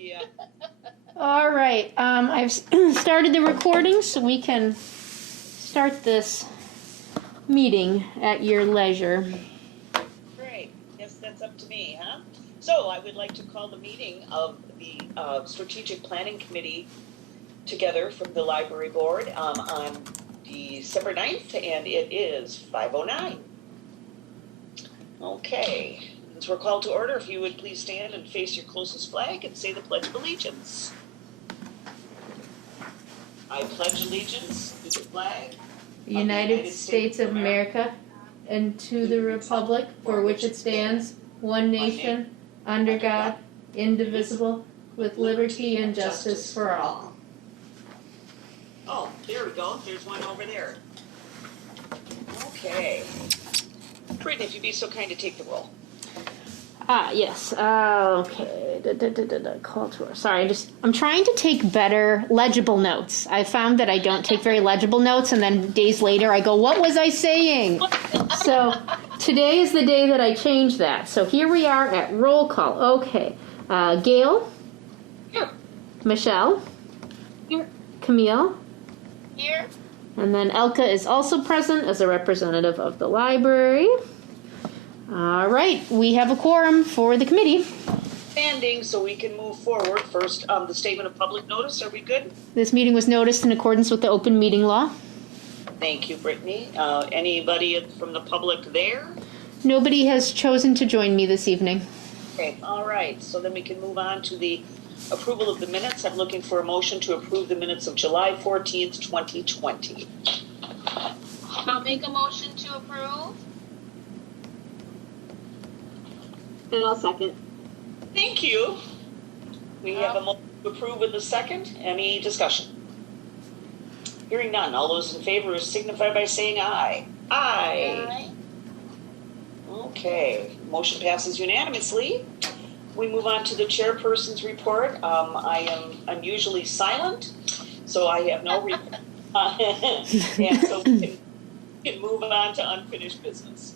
Yeah. All right. I've started the recording, so we can start this meeting at your leisure. Great. Yes, that's up to me, huh? So I would like to call the meeting of the Strategic Planning Committee together from the Library Board on December 9th, and it is 5:09. Okay. Since we're called to order, if you would please stand and face your closest flag and say the Pledge of Allegiance. I pledge allegiance to the flag The United States of America, and to the republic for which it stands, one nation, under God, indivisible, with liberty and justice for all. Oh, there we go. There's one over there. Okay. Brittany, if you'd be so kind to take the roll. Yes. Okay. Call to order. Sorry, I'm trying to take better legible notes. I found that I don't take very legible notes, and then days later I go, what was I saying? So today is the day that I changed that. So here we are at roll call. Okay. Gail? Here. Michelle? Here. Camille? Here. And then Elka is also present as a representative of the library. All right, we have a quorum for the committee. Standing, so we can move forward. First, the statement of public notice. Are we good? This meeting was noticed in accordance with the open meeting law. Thank you, Brittany. Anybody from the public there? Nobody has chosen to join me this evening. Okay, all right. So then we can move on to the approval of the minutes. I'm looking for a motion to approve the minutes of July 14th, 2020. I'll make a motion to approve. And I'll second. Thank you. We have a motion to approve with a second. Any discussion? Hearing none. All those in favor signify by saying aye. Aye. Okay. Motion passes unanimously. We move on to the chairperson's report. I am unusually silent, so I have no report. And so we can move on to unfinished business.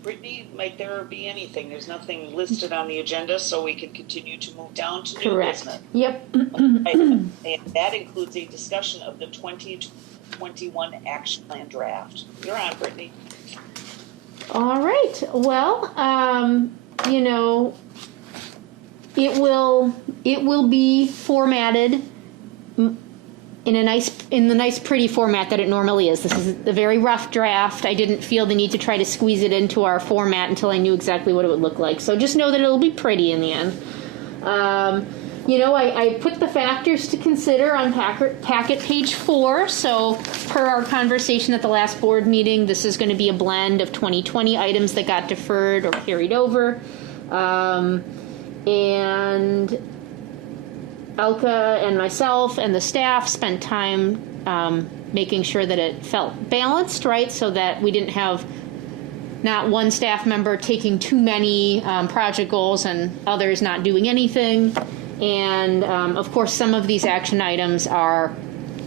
Brittany, might there be anything? There's nothing listed on the agenda, so we can continue to move down to new business. Yep. And that includes a discussion of the 2021 action plan draft. You're on, Brittany. All right. Well, it will be formatted in the nice pretty format that it normally is. This is a very rough draft. I didn't feel the need to try to squeeze it into our format until I knew exactly what it would look like. So just know that it'll be pretty in the end. I put the factors to consider on packet page 4. So per our conversation at the last board meeting, this is going to be a blend of 2020 items that got deferred or carried over. And Elka and myself and the staff spent time making sure that it felt balanced, right? So that we didn't have not one staff member taking too many project goals and others not doing anything. And of course, some of these action items are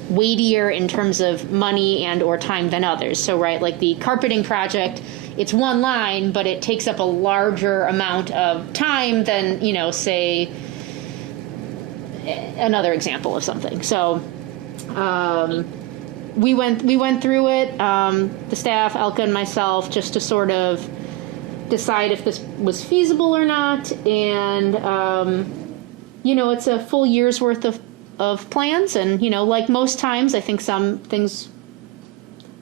weightier in terms of money and or time than others. So, right, like the carpeting project, it's one line, but it takes up a larger amount of time than, say, another example of something. So we went through it, the staff, Elka and myself, just to sort of decide if this was feasible or not. And it's a full year's worth of plans, and like most times, I think some things,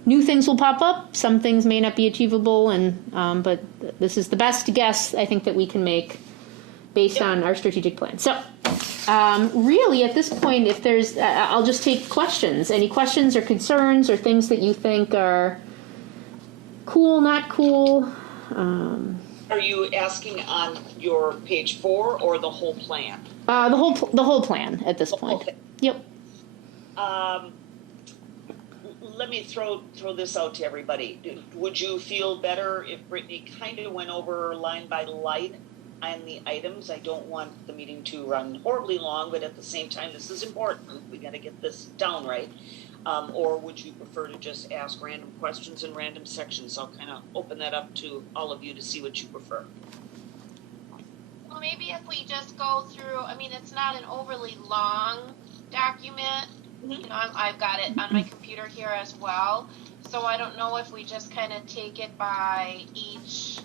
new things will pop up. Some things may not be achievable, and but this is the best guess I think that we can make based on our strategic plan. So really, at this point, if there's, I'll just take questions. Any questions or concerns or things that you think are cool, not cool? Are you asking on your page 4 or the whole plan? The whole plan at this point. Okay. Yep. Let me throw this out to everybody. Would you feel better if Brittany kind of went over line by line on the items? I don't want the meeting to run horribly long, but at the same time, this is important. We got to get this down right. Or would you prefer to just ask random questions in random sections? I'll kind of open that up to all of you to see what you prefer. maybe if we just go through, I mean, it's not an overly long document. You know, I've got it on my computer here as well. So I don't know if we just kind of take it by each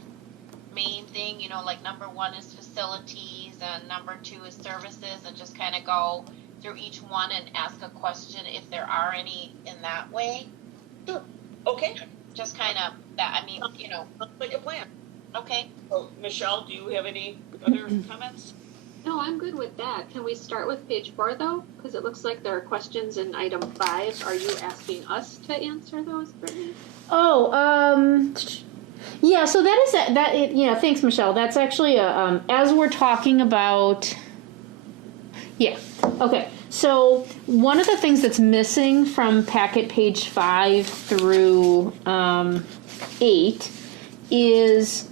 main thing, you know, like number 1 is facilities and number 2 is services, and just kind of go through each one and ask a question if there are any in that way. Sure. Okay. Just kind of that, I mean, you know. Sounds like a plan. Okay. So, Michelle, do you have any other comments? No, I'm good with that. Can we start with page 4 though? Because it looks like there are questions in item 5. Are you asking us to answer those, Brittany? Oh, yeah. So that is that. Yeah. Thanks, Michelle. That's actually as we're talking about. Yeah. Okay. So one of the things that's missing from packet page 5 through 8 is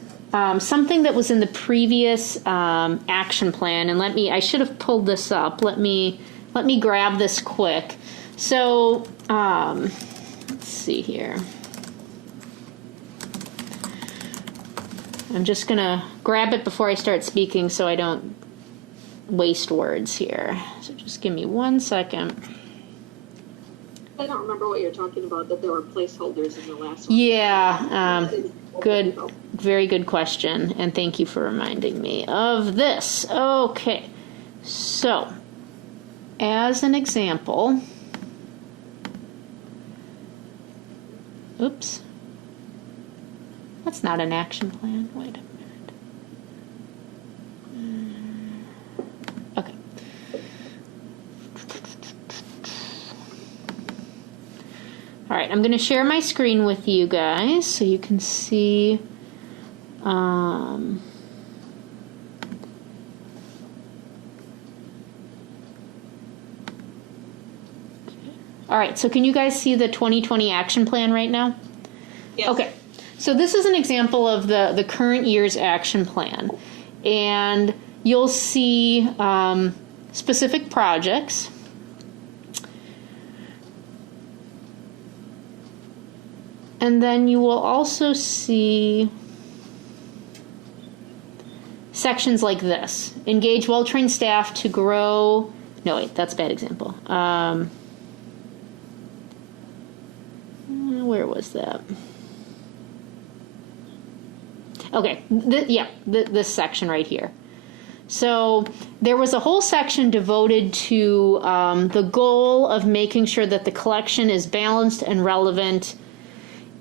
something that was in the previous action plan. And I should have pulled this up. Let me grab this quick. So let's see here. I'm just gonna grab it before I start speaking so I don't waste words here. So just give me 1 second. I don't remember what you're talking about, that there were placeholders in the last one. Yeah, good, very good question, and thank you for reminding me of this. Okay, so as an example, oops, that's not an action plan. Wait a minute. Okay. All right, I'm going to share my screen with you guys so you can see. All right, so can you guys see the 2020 action plan right now? Yes. Okay, so this is an example of the current year's action plan. And you'll see specific projects. And then you will also see sections like this. Engage well-trained staff to grow. No, wait, that's a bad example. Where was that? Okay, this section right here. So there was a whole section devoted to the goal of making sure that the collection is balanced and relevant.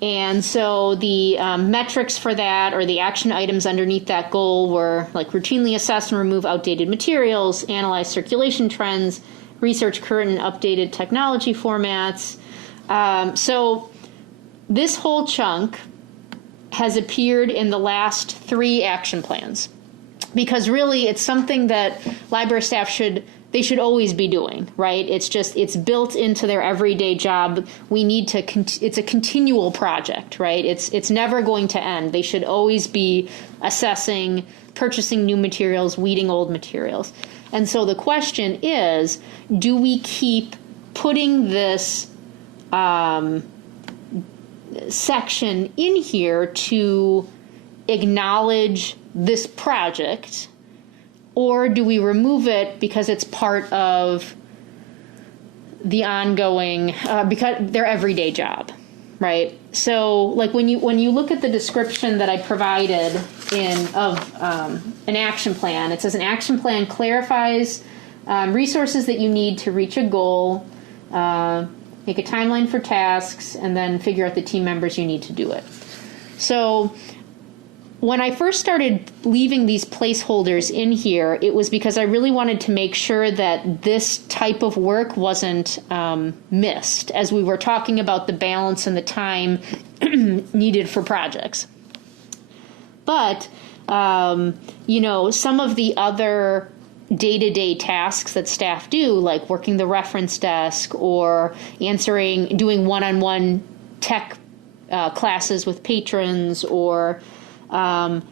And so the metrics for that, or the action items underneath that goal, were like routinely assess and remove outdated materials, analyze circulation trends, research current and updated technology formats. So this whole chunk has appeared in the last 3 action plans, because really it's something that library staff should always be doing, right? It's built into their everyday job. We need to, it's a continual project, right? It's never going to end. They should always be assessing, purchasing new materials, weeding old materials. And so the question is, do we keep putting this section in here to acknowledge this project, or do we remove it because it's part of the ongoing, because their everyday job, right? So, like when you look at the description that I provided of an action plan, it says an action plan clarifies resources that you need to reach a goal, make a timeline for tasks, and then figure out the team members you need to do it. So when I first started leaving these placeholders in here, it was because I really wanted to make sure that this type of work wasn't missed as we were talking about the balance and the time needed for projects. But, some of the other day-to-day tasks that staff do, like working the reference desk or doing one-on-one tech classes with patrons, or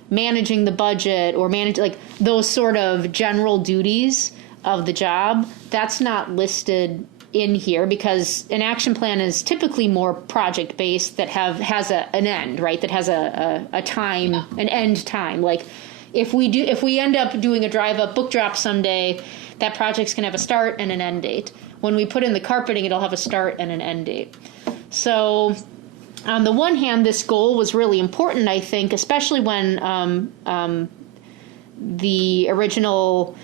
managing the budget, or like those sort of general duties of the job, that's not listed in here because an action plan is typically more project-based that has an end, right? That has a time, an end time. Like, if we end up doing a drive up book drop someday, that project's going to have a start and an end date. When we put in the carpeting, it'll have a start and an end date. So on the one hand, this goal was really important, I think, especially when the original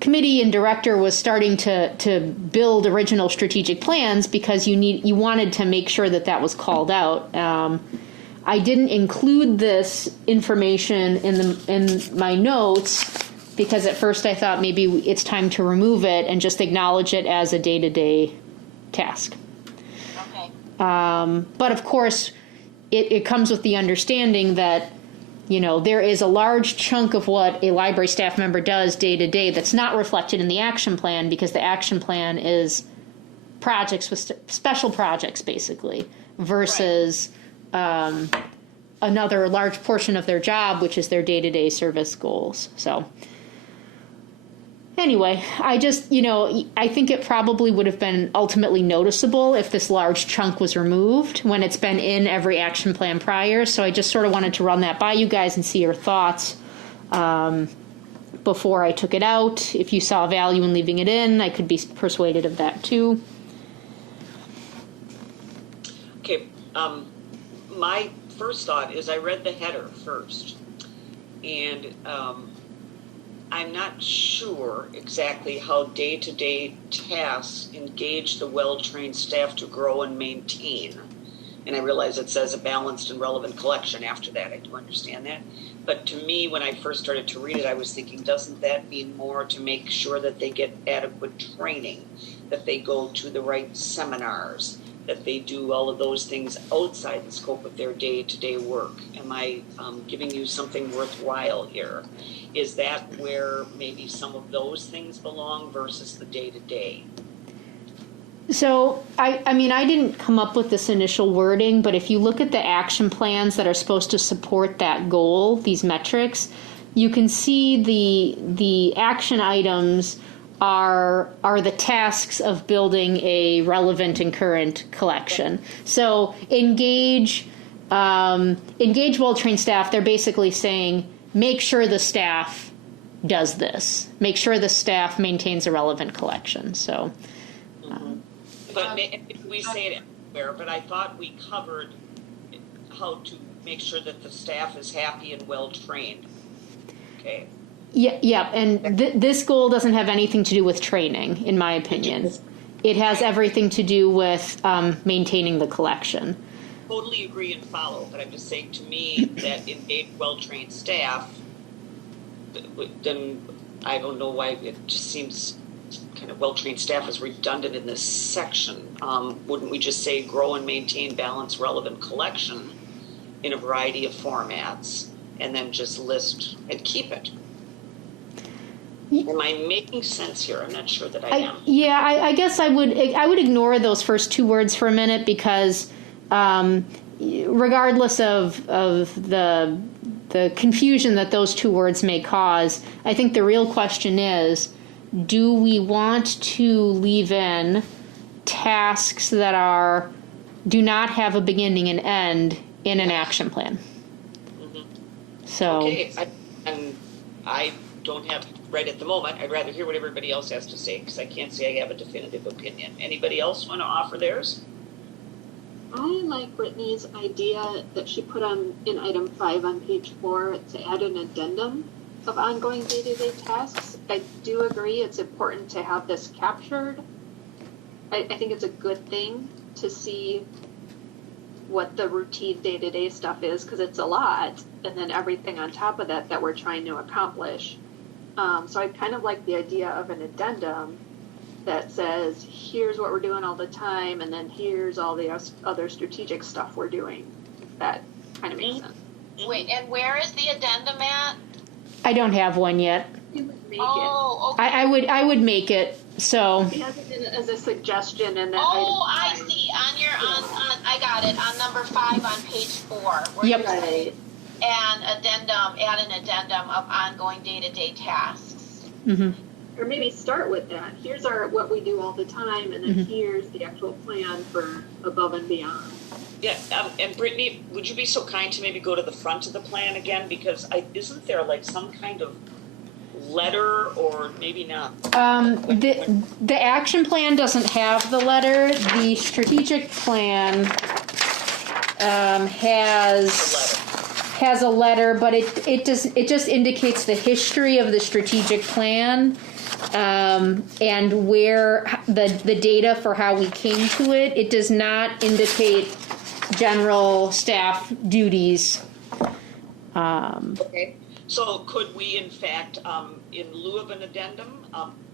committee and director was starting to build original strategic plans, because you wanted to make sure that was called out. I didn't include this information in my notes, because at first I thought maybe it's time to remove it and just acknowledge it as a day-to-day task. Okay. But of course, it comes with the understanding that, there is a large chunk of what a library staff member does day to day that's not reflected in the action plan, because the action plan is projects with special projects, basically, versus another large portion of their job, which is their day-to-day service goals. So anyway, I just, I think it probably would have been ultimately noticeable if this large chunk was removed when it's been in every action plan prior. So I just sort of wanted to run that by you guys and see your thoughts before I took it out. If you saw value in leaving it in, I could be persuaded of that too. Okay, my first thought is I read the header first, and I'm not sure exactly how day-to-day tasks engage the well-trained staff to grow and maintain. And I realize it says a balanced and relevant collection after that. I do understand that. But to me, when I first started to read it, I was thinking, doesn't that mean more to make sure that they get adequate training, that they go to the right seminars, that they do all of those things outside the scope of their day-to-day work? Am I giving you something worthwhile here? Is that where maybe some of those things belong versus the day-to-day? So, I mean, I didn't come up with this initial wording, but if you look at the action plans that are supposed to support that goal, these metrics, you can see the action items are the tasks of building a relevant and current collection. So engage well-trained staff. They're basically saying, make sure the staff does this. Make sure the staff maintains a relevant collection. So, but we say it everywhere, but I thought we covered how to make sure that the staff is happy and well-trained. Okay. Yeah, and this goal doesn't have anything to do with training, in my opinion. It has everything to do with maintaining the collection. Totally agree and follow, but I'm just saying, to me, that engage well-trained staff, then I don't know why it just seems kind of well-trained staff is redundant in this section. Wouldn't we just say grow and maintain balanced, relevant collection in a variety of formats, and then just list and keep it? Am I making sense here? I'm not sure that I am. I guess I would ignore those first two words for a minute, because regardless of the confusion that those two words may cause, I think the real question is, do we want to leave in tasks that do not have a beginning and end in an action plan? Mm-hmm. So okay, I don't have right at the moment. I'd rather hear what everybody else has to say, because I can't say I have a definitive opinion. Anybody else want to offer theirs? I like Brittany's idea that she put in item 5 on page 4 to add an addendum of ongoing day-to-day tasks. I do agree it's important to have this captured. I think it's a good thing to see what the routine day-to-day stuff is, because it's a lot, and then everything on top of that we're trying to accomplish. So I kind of like the idea of an addendum that says, here's what we're doing all the time, and then here's all the other strategic stuff we're doing. If that kind of makes sense. Wait, and where is the addendum at? I don't have one yet. You would make Oh, okay. I would make it. So it. It has it in as a suggestion, and then I item 5. see. On I got it. On number 5 on page 4. Where Yep. you say, add an addendum of ongoing day-to-day tasks. mm-hmm. or maybe start with that. Here's what we do all the time, and then here's the actual plan for above and beyond. Yeah, and Brittany, would you be so kind to maybe go to the front of the plan again? Because isn't there like some kind of letter, or maybe not? The action plan doesn't have the letter. The strategic plan has a letter, but it just indicates the history of the strategic plan, and where the data for how we came to it. It does not indicate general staff duties. Okay. So could we, in fact, in lieu of an addendum,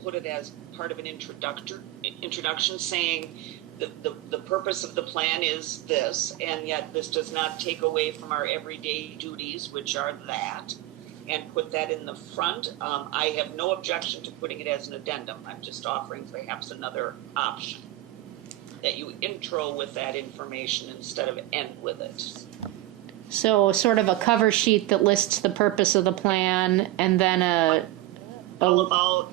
put it as part of an introduction saying the purpose of the plan is this, and yet this does not take away from our everyday duties, which are that, and put that in the front. I have no objection to putting it as an addendum. I'm just offering perhaps another option, that you intro with that information instead of end with it. So sort of a cover sheet that lists the purpose of the plan, and then all about,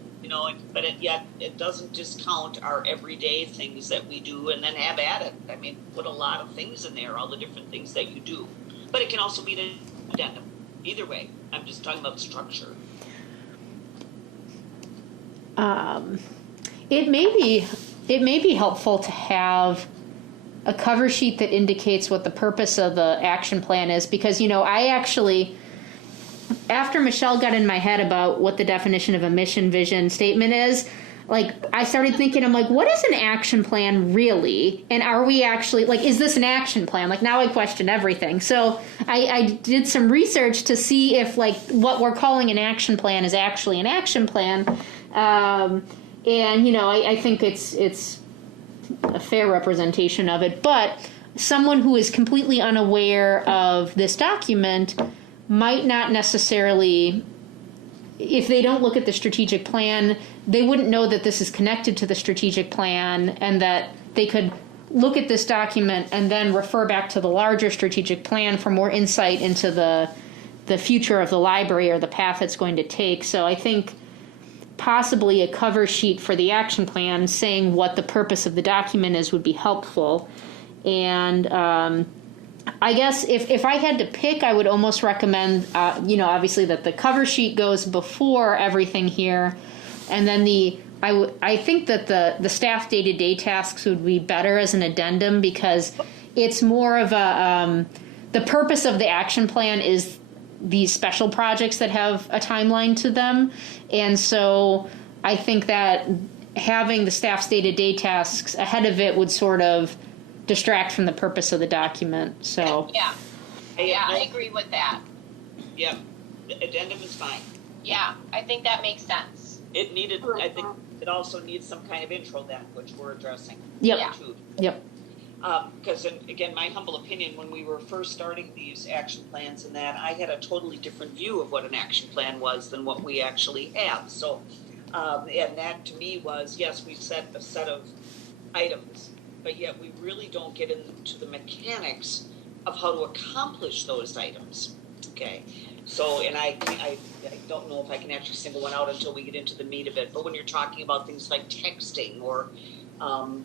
but yet it doesn't discount our everyday things that we do, and then have at it. I mean, put a lot of things in there, all the different things that you do. But it can also be an addendum. Either way, I'm just talking about structure. It may be helpful to have a cover sheet that indicates what the purpose of the action plan is, because, I actually, after Michelle got in my head about what the definition of a mission, vision, statement is, like, I started thinking, I'm like, what is an action plan really? And are we actually, like, is this an action plan? Like, now I question everything. So I did some research to see if, like, what we're calling an action plan is actually an action plan. And, I think it's a fair representation of it. But someone who is completely unaware of this document might not necessarily, if they don't look at the strategic plan, they wouldn't know that this is connected to the strategic plan, and that they could look at this document and then refer back to the larger strategic plan for more insight into the future of the library or the path it's going to take. So I think possibly a cover sheet for the action plan saying what the purpose of the document is would be helpful. And I guess if I had to pick, I would almost recommend, obviously that the cover sheet goes before everything here. And then I think that the staff day-to-day tasks would be better as an addendum, because it's more of the purpose of the action plan is these special projects that have a timeline to them. And so I think that having the staff's day-to-day tasks ahead of it would sort of distract from the purpose of the document. So yeah, I agree with that. Yeah, the addendum is fine. Yeah, I think that makes sense. It needed, I think it also needs some kind of intro then, which we're addressing. Yep. Yeah. Yep. Because, again, my humble opinion, when we were first starting these action plans and that, I had a totally different view of what an action plan was than what we actually have. So, and that to me was, yes, we set a set of items, but yet we really don't get into the mechanics of how to accomplish those items. Okay. So, and I don't know if I can actually single one out until we get into the meat of it, but when you're talking about things like texting or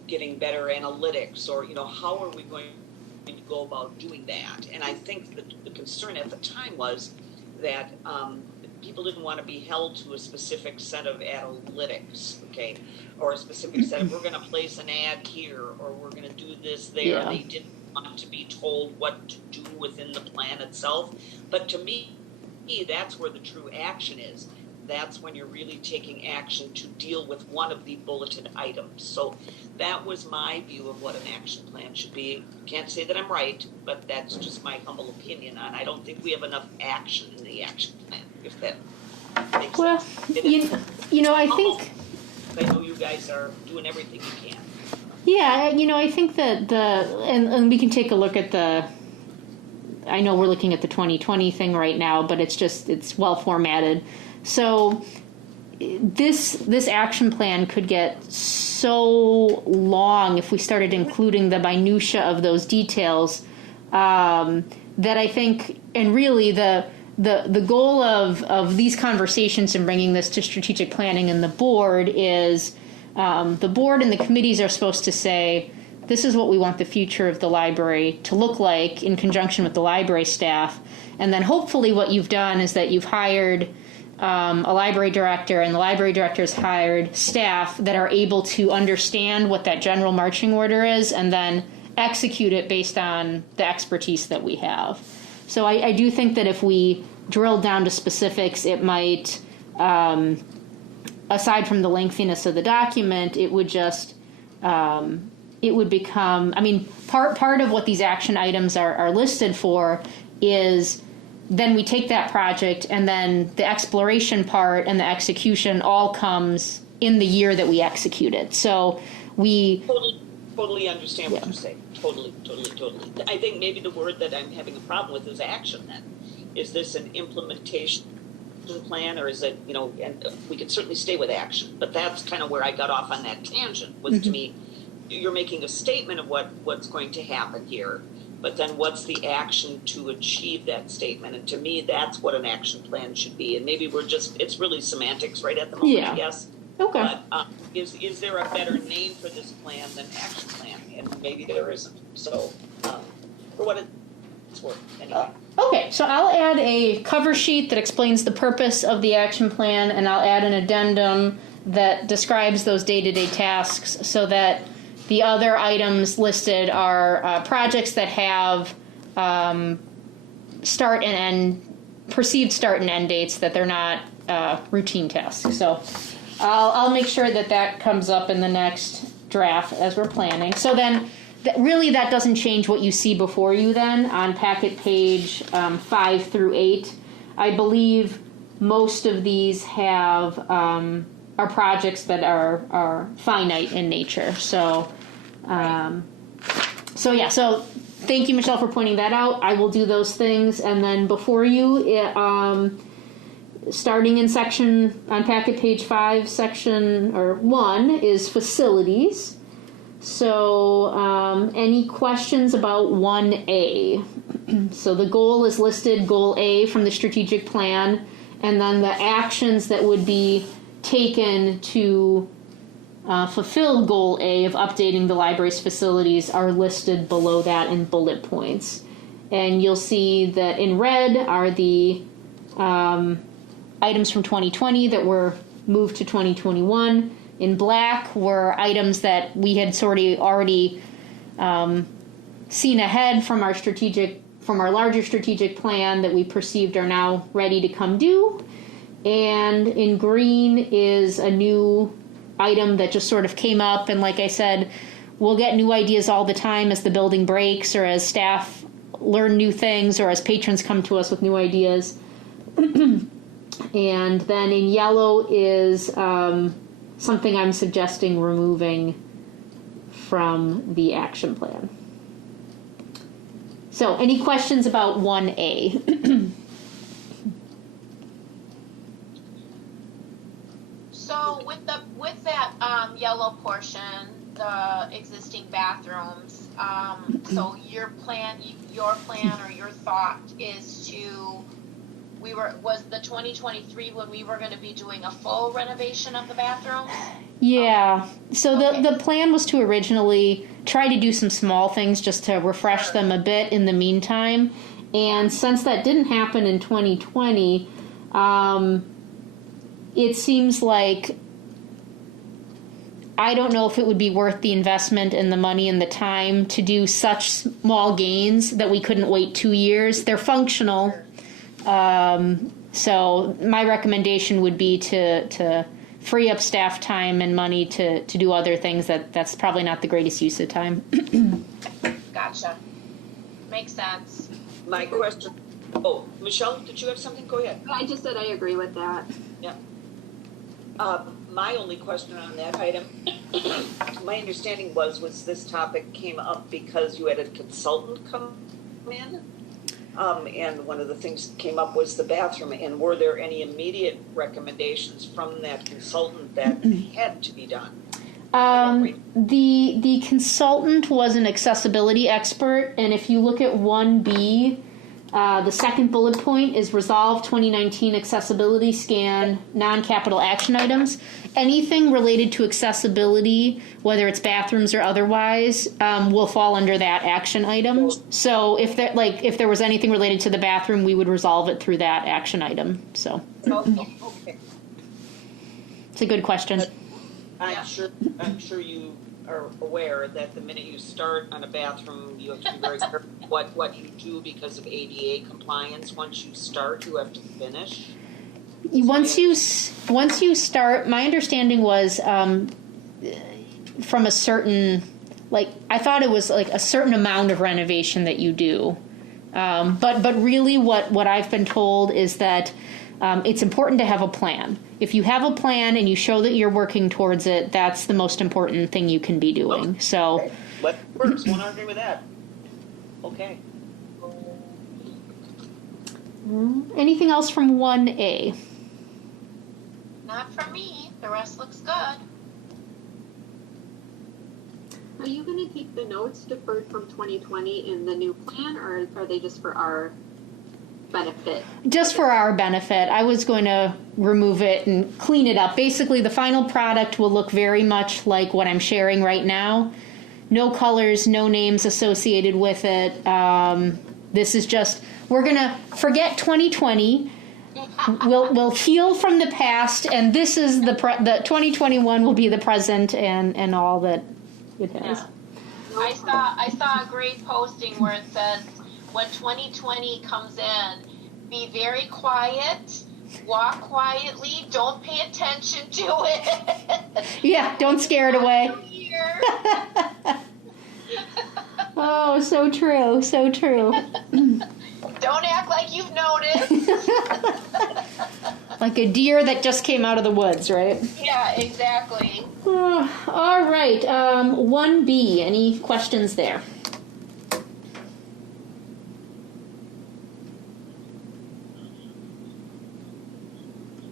getting better analytics, or, how are we going to go about doing that? And I think the concern at the time was that people didn't want to be held to a specific set of analytics, okay, or a specific set of, we're going to place an ad here, or we're going to do this there. Yeah. They didn't want to be told what to do within the plan itself. But to me, that's where the true action is. That's when you're really taking action to deal with one of the bulleted items. So that was my view of what an action plan should be. Can't say that I'm right, but that's just my humble opinion on. I don't think we have enough action in the action plan, if that makes sense. I think I know you guys are doing everything you can. Yeah, I think that and we can take a look at I know we're looking at the 2020 thing right now, but it's well formatted. So this action plan could get so long if we started including the minutia of those details, that I think, and really the the goal of these conversations and bringing this to strategic planning and the board is the board and the committees are supposed to say, this is what we want the future of the library to look like in conjunction with the library staff. And then hopefully what you've done is that you've hired a library director, and the library director has hired staff that are able to understand what that general marching order is and then execute it based on the expertise that we have. So I do think that if we drill down to specifics, it might, aside from the lengthiness of the document, it would just, it would become, I mean, part of what these action items are listed for is then we take that project and then the exploration part and the execution all comes in the year that we execute it. So we totally understand what you're saying. Totally. I think maybe the word that I'm having a problem with is action then. Is this an implementation plan, or is it, and we could certainly stay with action, but that's kind of where I got off on that tangent, was to me, you're making a statement of what's going to happen here, but then what's the action to achieve that statement? And to me, that's what an action plan should be. And maybe it's really semantics right at the moment, I guess. Okay. But is there a better name for this plan than action plan? And maybe there isn't. So for what it's worth, anyway. Okay, so I'll add a cover sheet that explains the purpose of the action plan, and I'll add an addendum that describes those day-to-day tasks so that the other items listed are projects that have perceived start and end dates, that they're not routine tasks. So I'll make sure that comes up in the next draft as we're planning. So then that doesn't change what you see before you then on packet page 5 through 8. I believe most of these have are projects that are finite in nature. So so thank you, Michelle, for pointing that out. I will do those things. And then before you, starting in section on packet page 5, section 1 is facilities. So any questions about 1A? So the goal is listed, goal A from the strategic plan, and then the actions that would be taken to fulfill goal A of updating the library's facilities are listed below that in bullet points. And you'll see that in red are the items from 2020 that were moved to 2021. In black were items that we had already seen ahead from our larger strategic plan that we perceived are now ready to come due. And in green is a new item that just sort of came up. And like I said, we'll get new ideas all the time as the building breaks, or as staff learn new things, or as patrons come to us with new ideas. And then in yellow is something I'm suggesting removing from the action plan. So any questions about 1A? So with that yellow portion, the existing bathrooms, so your plan or your thought is was the 2023 when we were going to be doing a full renovation of the bathrooms? Yeah. So the plan was to originally try to do some small things just to refresh them a bit in the meantime. And since that didn't happen in 2020, it seems like I don't know if it would be worth the investment and the money and the time to do such small gains that we couldn't wait 2 years. They're functional. So my recommendation would be to free up staff time and money to do other things. That's probably not the greatest use of time. Gotcha. Makes sense. My question. Oh, Michelle, did you have something? Go ahead. I just said I agree with that. Yeah. My only question on that item, my understanding was this topic came up because you had a consultant come in, and one of the things that came up was the bathroom. And were there any immediate recommendations from that consultant that had to be done? The consultant was an accessibility expert, and if you look at 1B, The second bullet point is resolve 2019 accessibility scan non-capital action items. Anything related to accessibility, whether it's bathrooms or otherwise, will fall under that action item. So if there was anything related to the bathroom, we would resolve it through that action item. So Okay. it's a good question. I'm sure you are aware that the minute you start on a bathroom, you have to be very careful what you do because of ADA compliance. Once you start, you have to finish. Once you start, my understanding was from a certain, I thought it was like a certain amount of renovation that you do. But really what I've been told is that it's important to have a plan. If you have a plan and you show that you're working towards it, that's the most important thing you can be doing. Okay. So, What works? Won't argue with that. Okay. anything else from 1A? Not for me. The rest looks good. Are you going to take the notes deferred from 2020 in the new plan, or are they just for our benefit? Just for our benefit. I was going to remove it and clean it up. Basically, the final product will look very much like what I'm sharing right now. No colors, no names associated with it. This is just, we're going to forget 2020. We'll heal from the past, and this is the 2021 will be the present and all that it has. Yeah. I saw a great posting where it says, when 2020 comes in, be very quiet, walk quietly, don't pay attention to it. Yeah, don't scare it away. Oh, so true, so true. Don't act like you've noticed. Like a deer that just came out of the woods, right? Yeah, exactly. All right, 1B, any questions there?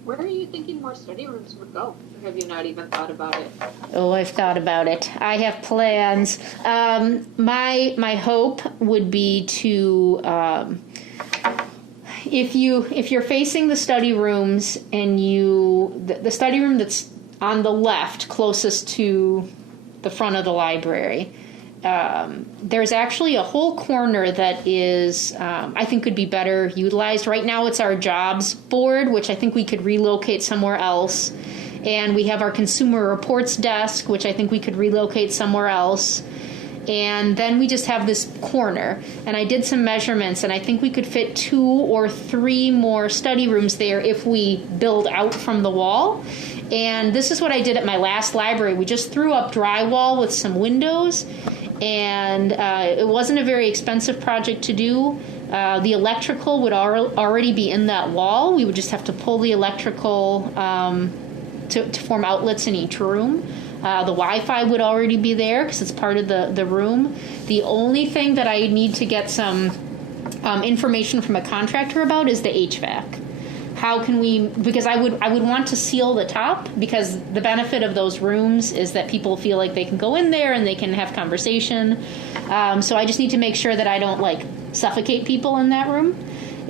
Where are you thinking more study rooms would go? Or have you not even thought about it? Oh, I've thought about it. I have plans. My hope would be to, if you're facing the study rooms and the study room that's on the left, closest to the front of the library, there's actually a whole corner that is, I think could be better utilized. Right now it's our jobs board, which I think we could relocate somewhere else. And we have our consumer reports desk, which I think we could relocate somewhere else. And then we just have this corner. And I did some measurements, and I think we could fit 2 or 3 more study rooms there if we build out from the wall. And this is what I did at my last library. We just threw up drywall with some windows, and it wasn't a very expensive project to do. The electrical would already be in that wall. We would just have to pull the electrical to form outlets in each room. The Wi-Fi would already be there because it's part of the room. The only thing that I need to get some information from a contractor about is the HVAC. How can we, because I would want to seal the top, because the benefit of those rooms is that people feel like they can go in there and they can have conversation. So I just need to make sure that I don't suffocate people in that room.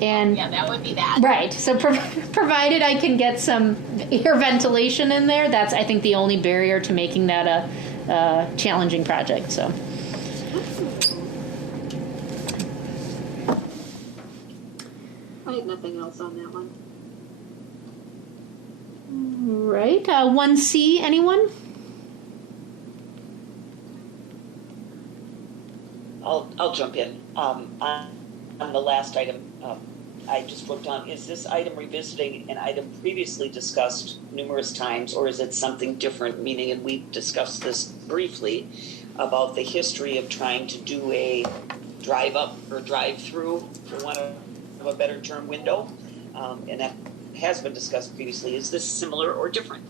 And yeah, that would be bad. Right. So provided I can get some air ventilation in there, that's, I think, the only barrier to making that a challenging project. So. I had nothing else on that one. Right. 1C, anyone? I'll jump in. On the last item, I just wrote down, is this item revisiting an item previously discussed numerous times, or is it something different? Meaning, and we discussed this briefly, about the history of trying to do a drive-up or drive-through, for want of a better term, window. And that has been discussed previously. Is this similar or different?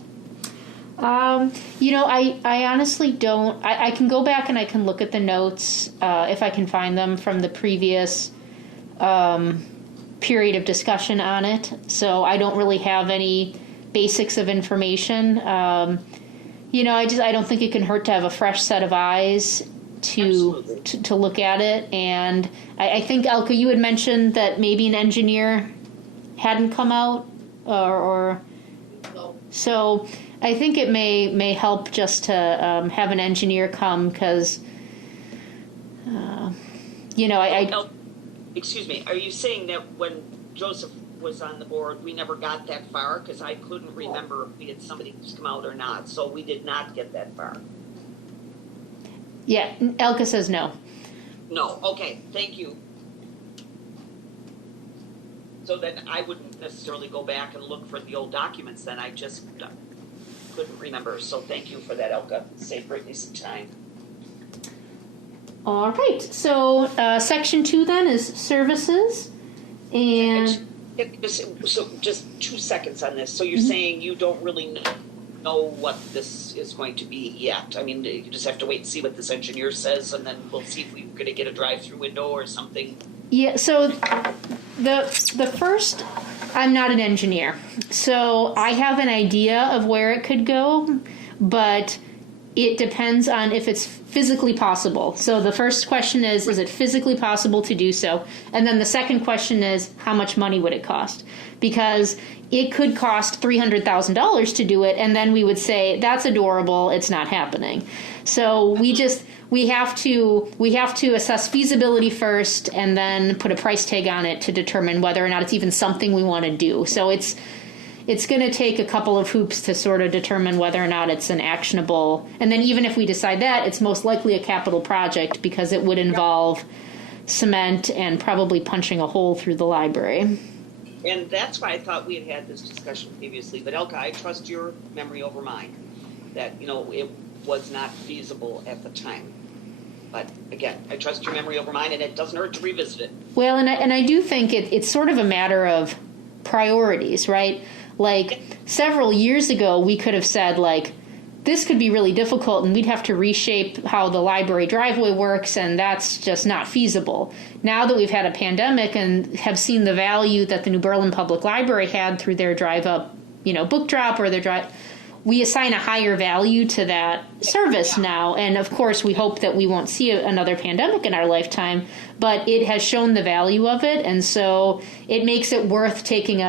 I honestly don't. I can go back and I can look at the notes if I can find them from the previous period of discussion on it. So I don't really have any basics of information. I don't think it can hurt to have a fresh set of eyes to look at it. And I think, Elka, you had mentioned that maybe an engineer hadn't come out, or No. so I think it may help just to have an engineer come, because Excuse me, are you saying that when Joseph was on the board, we never got that far? Because I couldn't remember if we had somebody who's come out or not, so we did not get that far. Yeah, Elka says no. No, okay, thank you. So then I wouldn't necessarily go back and look for the old documents then, I just couldn't remember. So thank you for that, Elka. Save Brittany some time. All right, so section 2 then is services, and So just 2 seconds on this. So you're saying you don't really know what this is going to be yet? I mean, you just have to wait and see what this engineer says, and then we'll see if we're going to get a drive-through window or something. yeah. So the first, I'm not an engineer, so I have an idea of where it could go, but it depends on if it's physically possible. So the first question is it physically possible to do so? And then the second question is, how much money would it cost? Because it could cost $300,000 to do it, and then we would say, that's adorable, it's not happening. So we have to assess feasibility first, and then put a price tag on it to determine whether or not it's even something we want to do. So it's going to take a couple of hoops to sort of determine whether or not it's an actionable. And then even if we decide that, it's most likely a capital project, because it would involve cement and probably punching a hole through the library. And that's why I thought we had this discussion previously. But Elka, I trust your memory over mine, that, it was not feasible at the time. But again, I trust your memory over mine, and it doesn't hurt to revisit it. Well, and I do think it's sort of a matter of priorities, right? Like, several years ago, we could have said, like, this could be really difficult, and we'd have to reshape how the library driveway works, and that's just not feasible. Now that we've had a pandemic and have seen the value that the New Berlin Public Library had through their drive-up, book drop, or their drive, we assign a higher value to that service now. And of course, we hope that we won't see another pandemic in our lifetime, but it has shown the value of it, and so it makes it worth taking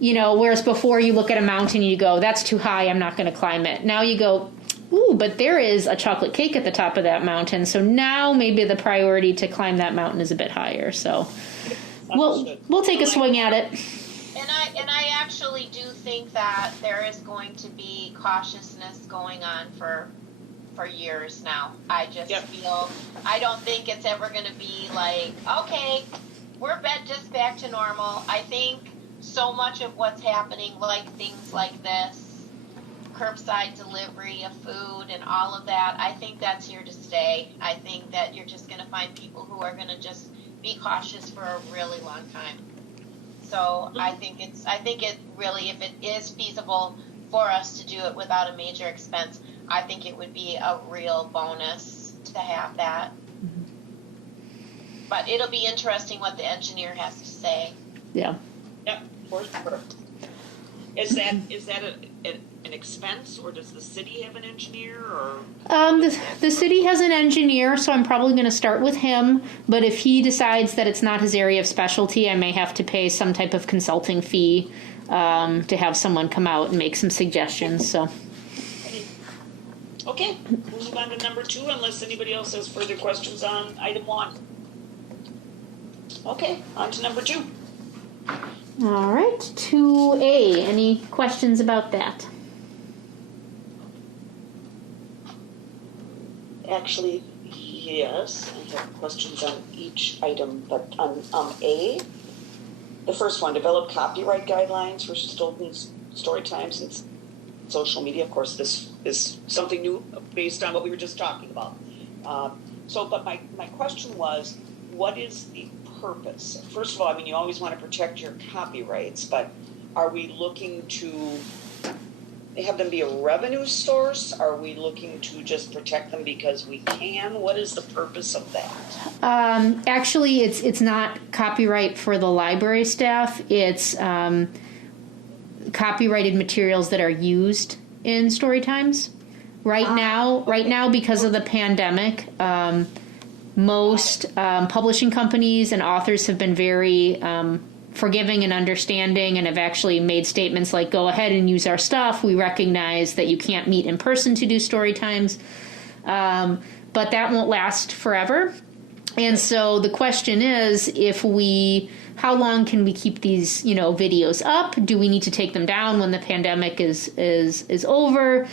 whereas before you look at a mountain and you go, that's too high, I'm not going to climb it. Now you go, ooh, but there is a chocolate cake at the top of that mountain, so now maybe the priority to climb that mountain is a bit higher. So we'll take a swing at it. And I actually do think that there is going to be cautiousness going on for years now. I just feel, I don't think it's ever going to be like, okay, we're just back to normal. I think so much of what's happening, like things like this, curbside delivery of food and all of that, I think that's here to stay. I think that you're just going to find people who are going to just be cautious for a really long time. So I think it really, if it is feasible for us to do it without a major expense, I think it would be a real bonus to have that. But it'll be interesting what the engineer has to say. Yeah. Yeah, for sure. Is that an expense, or does the city have an engineer, or? The city has an engineer, so I'm probably going to start with him. But if he decides that it's not his area of specialty, I may have to pay some type of consulting fee to have someone come out and make some suggestions. So. Okay, we'll move on to number 2, unless anybody else has further questions on item 1. Okay, on to number 2. All right, 2A. Any questions about that? Actually, yes, I have questions on each item, but on A, the first one, develop copyright guidelines for children's story times and social media. Of course, this is something new based on what we were just talking about. But my question was, what is the purpose? First of all, I mean, you always want to protect your copyrights, but are we looking to have them be a revenue source? Are we looking to just protect them because we can? What is the purpose of that? Actually, it's not copyright for the library staff. It's copyrighted materials that are used in story times. Right now, because of the pandemic, most publishing companies and authors have been very forgiving and understanding and have actually made statements like, go ahead and use our stuff. We recognize that you can't meet in person to do story times, but that won't last forever. And so the question is, how long can we keep these, videos up? Do we need to take them down when the pandemic is over?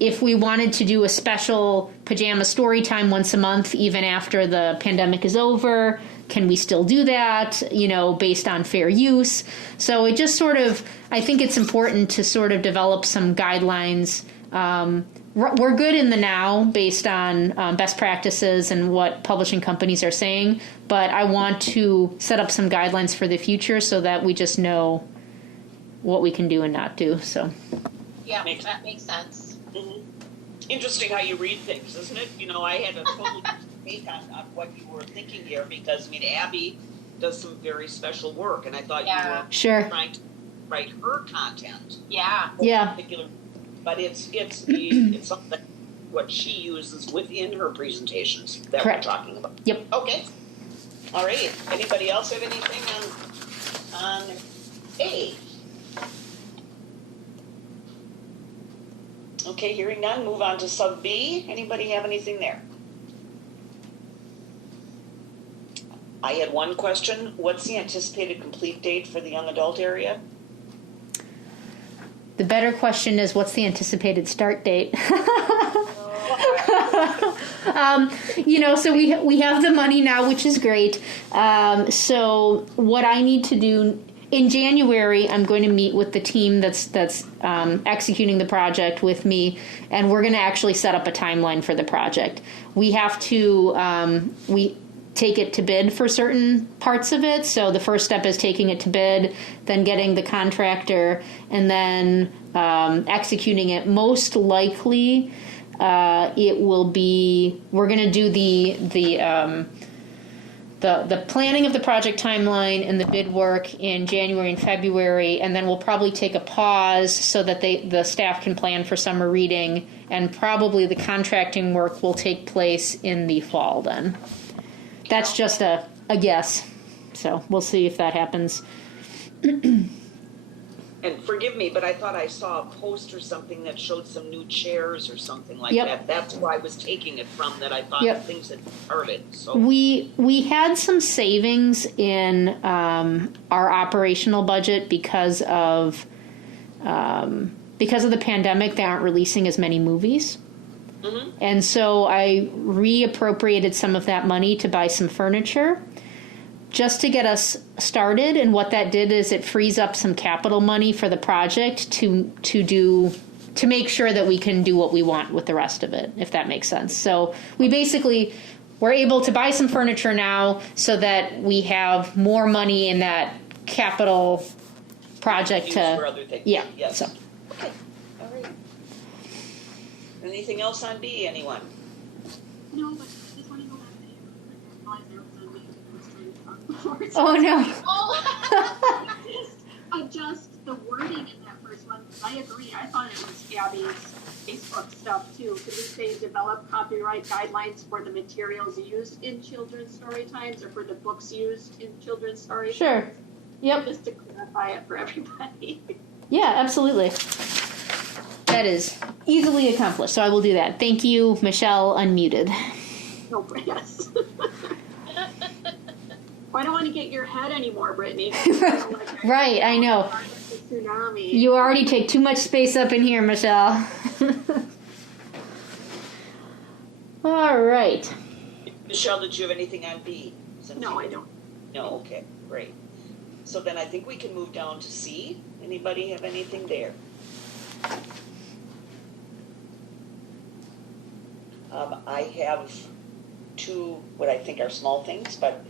If we wanted to do a special pajama story time once a month, even after the pandemic is over, can we still do that, based on fair use? So it just I think it's important to sort of develop some guidelines. We're good in the now based on best practices and what publishing companies are saying, but I want to set up some guidelines for the future so that we just know what we can do and not do. So, yeah, that makes sense. Mm-hmm. Interesting how you read things, isn't it? I had a totally take on what you were thinking here because, Abby does some very special work, and I thought you were trying to write her content. Yeah. Particular, but it's something what she uses within her presentations that Correct. We're talking about. Yep. Okay. All right. Anybody else have anything on A? Okay, hearing none, move on to sub B. Anybody have anything there? I had one question. What's the anticipated complete date for the young adult area? The better question is, what's the anticipated start date? So we have the money now, which is great. So what I need to do in January, I'm going to meet with the team that's executing the project with me, and we're going to actually set up a timeline for the project. We have to we take it to bid for certain parts of it. So the first step is taking it to bid, then getting the contractor, and then executing it. Most likely, it will be, we're going to do the planning of the project timeline and the bid work in January and February, and then we'll probably take a pause so that the staff can plan for summer reading, and probably the contracting work will take place in the fall then. That's just a guess, so we'll see if that happens. And forgive me, but I thought I saw a post or something that showed some new chairs or something like that. That's where I was taking it from, that I thought things had started. So we had some savings in our operational budget because of the pandemic. They aren't releasing as many movies. Mm-hmm. And so I reappropriated some of that money to buy some furniture just to get us started. And what that did is it frees up some capital money for the project to make sure that we can do what we want with the rest of it, if that makes sense. So we're able to buy some furniture now so that we have more money in that capital project for other things. Yeah. Yes. So. Okay. All right. Anything else on B, anyone? No, but I just want to go back to you. I realized there was a meeting I was trying to talk before. Oh, no. Just adjust the wording in that first one. I agree. I thought it was Abby's Facebook stuff, too. Could we say develop copyright guidelines for the materials used in children's story times or for the books used in children's story times? Sure. Yep. Just to clarify it for everybody. Yeah, absolutely. That is easily accomplished, so I will do that. Thank you, Michelle, unmuted. Oh, yes. I don't want to get your head anymore, Brittany. Right, I know. Tsunami. You already take too much space up in here, Michelle. All right. Michelle, did you have anything on B? No, I don't. No, okay, great. So then I think we can move down to C. Anybody have anything there? I have two, what I think are small things, but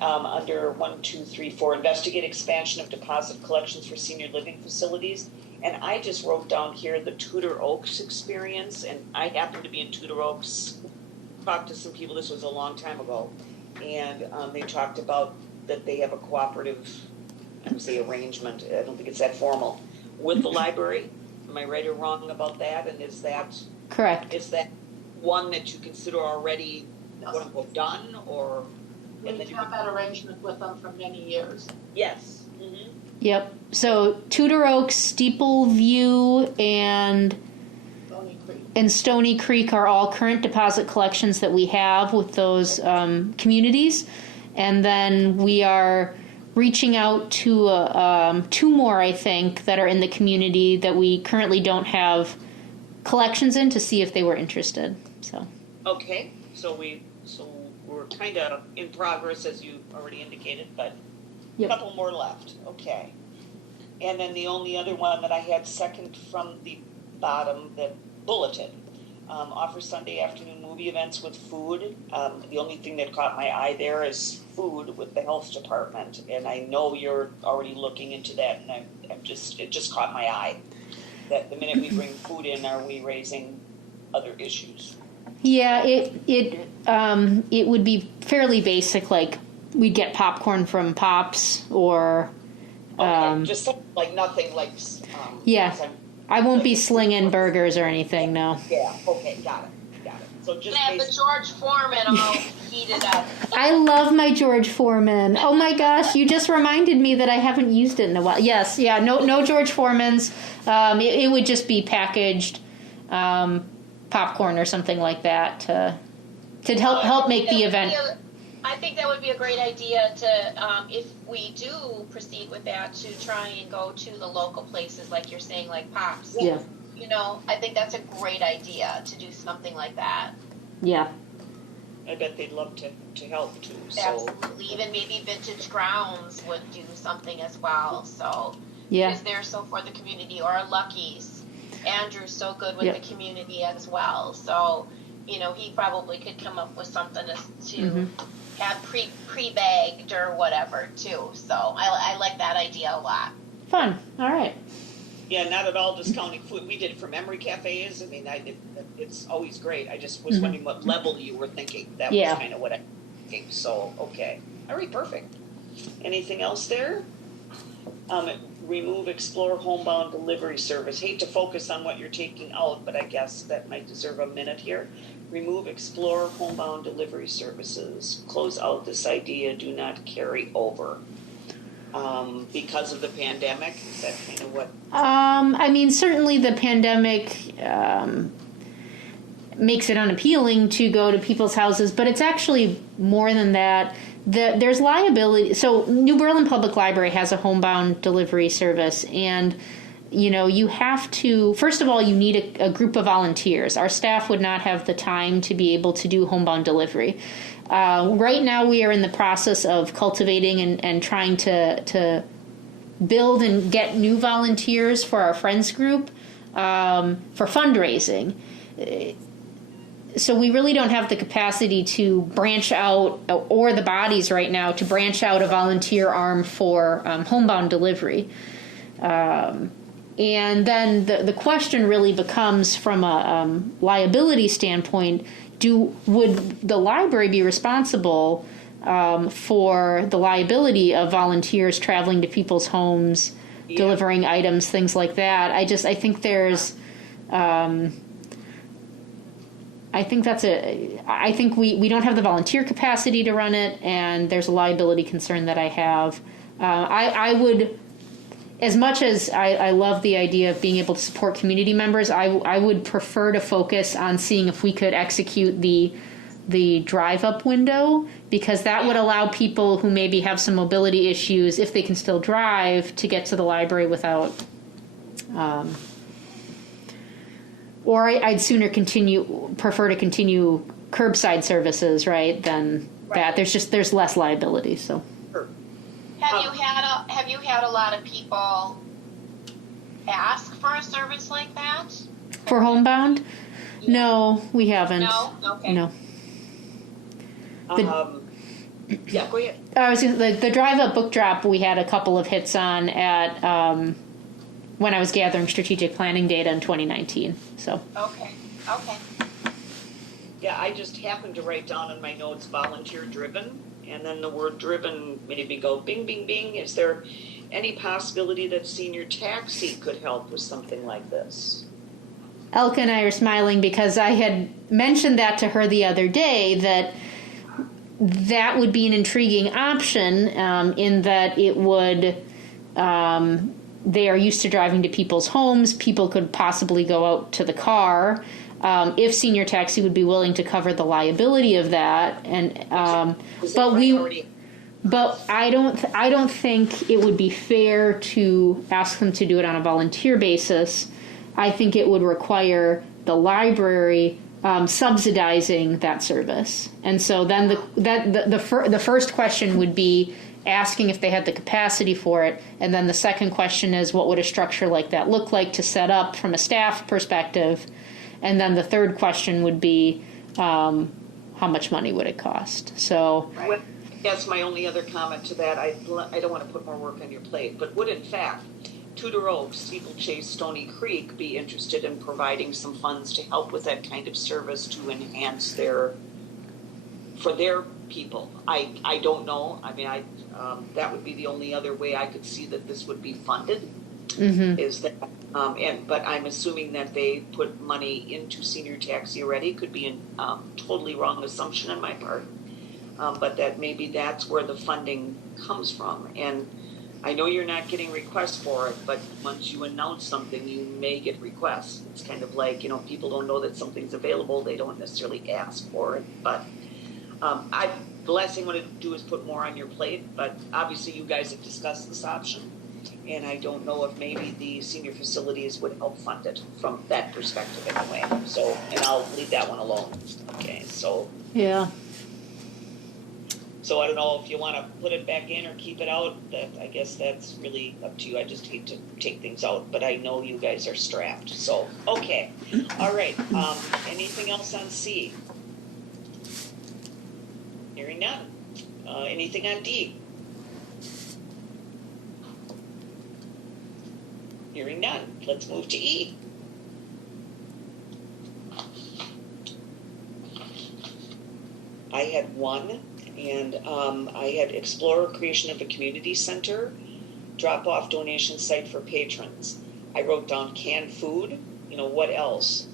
under 1, 2, 3, 4, investigate expansion of deposit collections for senior living facilities. And I just wrote down here the Tudor Oaks experience, and I happen to be in Tudor Oaks. Talked to some people, this was a long time ago, and they talked about that they have a cooperative, I would say arrangement, I don't think it's that formal, with the library, Am I right or wrong about that? And is that Correct. one that you consider already quote unquote done, or? We've had that arrangement with them for many years. Yes. Mm-hmm. Yep. So Tudor Oaks, Steeple View, and Stony Creek are all current deposit collections that we have with those communities. And then we are reaching out to 2 more, I think, that are in the community that we currently don't have collections in, to see if they were interested. So. Okay. So we're kind of in progress, as you already indicated, but Yep. a couple more left. Okay. And then the only other one that I had second from the bottom, the bulletin, offers Sunday afternoon movie events with food. The only thing that caught my eye there is food with the health department, and I know you're already looking into that, and it just caught my eye that the minute we bring food in, are we raising other issues? Yeah, it would be fairly basic, like we'd get popcorn from Pops, or just like nothing like yeah. I won't be slinging burgers or anything, no. Yeah, okay, got it. So just have the George Foreman all heated up. I love my George Foreman. Oh my gosh, you just reminded me that I haven't used it in a while. Yes, yeah, no George Foreman's. It would just be packaged popcorn or something like that to help make the event. I think that would be a great idea to, if we do proceed with that, to try and go to the local places, like you're saying, like Pops. Yeah. You know, I think that's a great idea to do something like that. Yeah. I bet they'd love to help too. So. Absolutely. Even maybe Vintage Grounds would do something as well. So, yeah. Because they're so for the community, or Lucky's. Andrew's so good with the community as well. So, you know, he probably could come up with something to have pre-bagged or whatever too. So I like that idea a lot. Fun. All right. Yeah, not at all discounting food. We did it for memory cafes. I mean, it's always great. I just was wondering what level you were thinking. That was kind of what I think. So, okay. All right, perfect. Anything else there? Remove Explore Homebound Delivery Service. Hate to focus on what you're taking out, but I guess that might deserve a minute here. Remove Explore Homebound Delivery Services. Close out this idea. Do not carry over. Because of the pandemic? Is that kind of what? I mean, certainly the pandemic makes it unappealing to go to people's houses, but it's actually more than that. There's liability. So New Berlin Public Library has a homebound delivery service, and you know, you have to, first of all, you need a group of volunteers. Our staff would not have the time to be able to do homebound delivery. Right now, we are in the process of cultivating and trying to build and get new volunteers for our friends group for fundraising. So we really don't have the capacity to branch out, or the bodies right now, to branch out a volunteer arm for homebound delivery. And then the question really becomes, from a liability standpoint, would the library be responsible for the liability of volunteers traveling to people's homes, delivering items, things like that? I think there's, I think we don't have the volunteer capacity to run it, and there's a liability concern that I have. I would, as much as I love the idea of being able to support community members, I would prefer to focus on seeing if we could execute the drive-up window, because that would allow people who maybe have some mobility issues, if they can still drive, to get to the library without... or I'd sooner prefer to continue curbside services, right, than that. There's less liability, so... Have you had a lot of people ask for a service like that? For homebound? Yeah. No, we haven't. No? Okay. No. Yeah, go ahead. The drive-up book drop, we had a couple of hits on at when I was gathering strategic planning data in 2019. So. Okay. Yeah, I just happened to write down in my notes volunteer driven, and then the word driven made me go bing, bing, bing. Is there any possibility that senior taxi could help with something like this? Elka and I are smiling because I had mentioned that to her the other day, that would be an intriguing option, in that it would, they are used to driving to people's homes. People could possibly go out to the car. If senior taxi would be willing to cover the liability of that, and but I don't think it would be fair to ask them to do it on a volunteer basis. I think it would require the library subsidizing that service, and so then the first question would be asking if they had the capacity for it, and then the second question is what would a structure like that look like to set up from a staff perspective, and then the third question would be how much money would it cost. So well, that's my only other comment to that. I don't want to put more work on your plate, but would in fact Tudor Oaks, Steeplechase, Stony Creek be interested in providing some funds to help with that kind of service to enhance for their people? I don't know. I mean, that would be the only other way I could see that this would be funded. Mm-hmm. Is that, but I'm assuming that they put money into senior taxi already. Could be a totally wrong assumption on my part, but that maybe that's where the funding comes from. And I know you're not getting requests for it, but once you announce something, you may get requests. It's kind of like, people don't know that something's available. They don't necessarily ask for it. But the last thing I want to do is put more on your plate. But obviously you guys have discussed this option. And I don't know if maybe the senior facilities would help fund it from that perspective anyway. So, and I'll leave that one alone. Okay, so. Yeah. So I don't know if you want to put it back in or keep it out. I guess that's really up to you. I just hate to take things out, but I know you guys are strapped. So, okay. All right. Anything else on C? Hearing none. Anything on D? Hearing none. Let's move to E. I had one. And I had explore creation of a community center, drop-off donation site for patrons. I wrote down canned food. What else?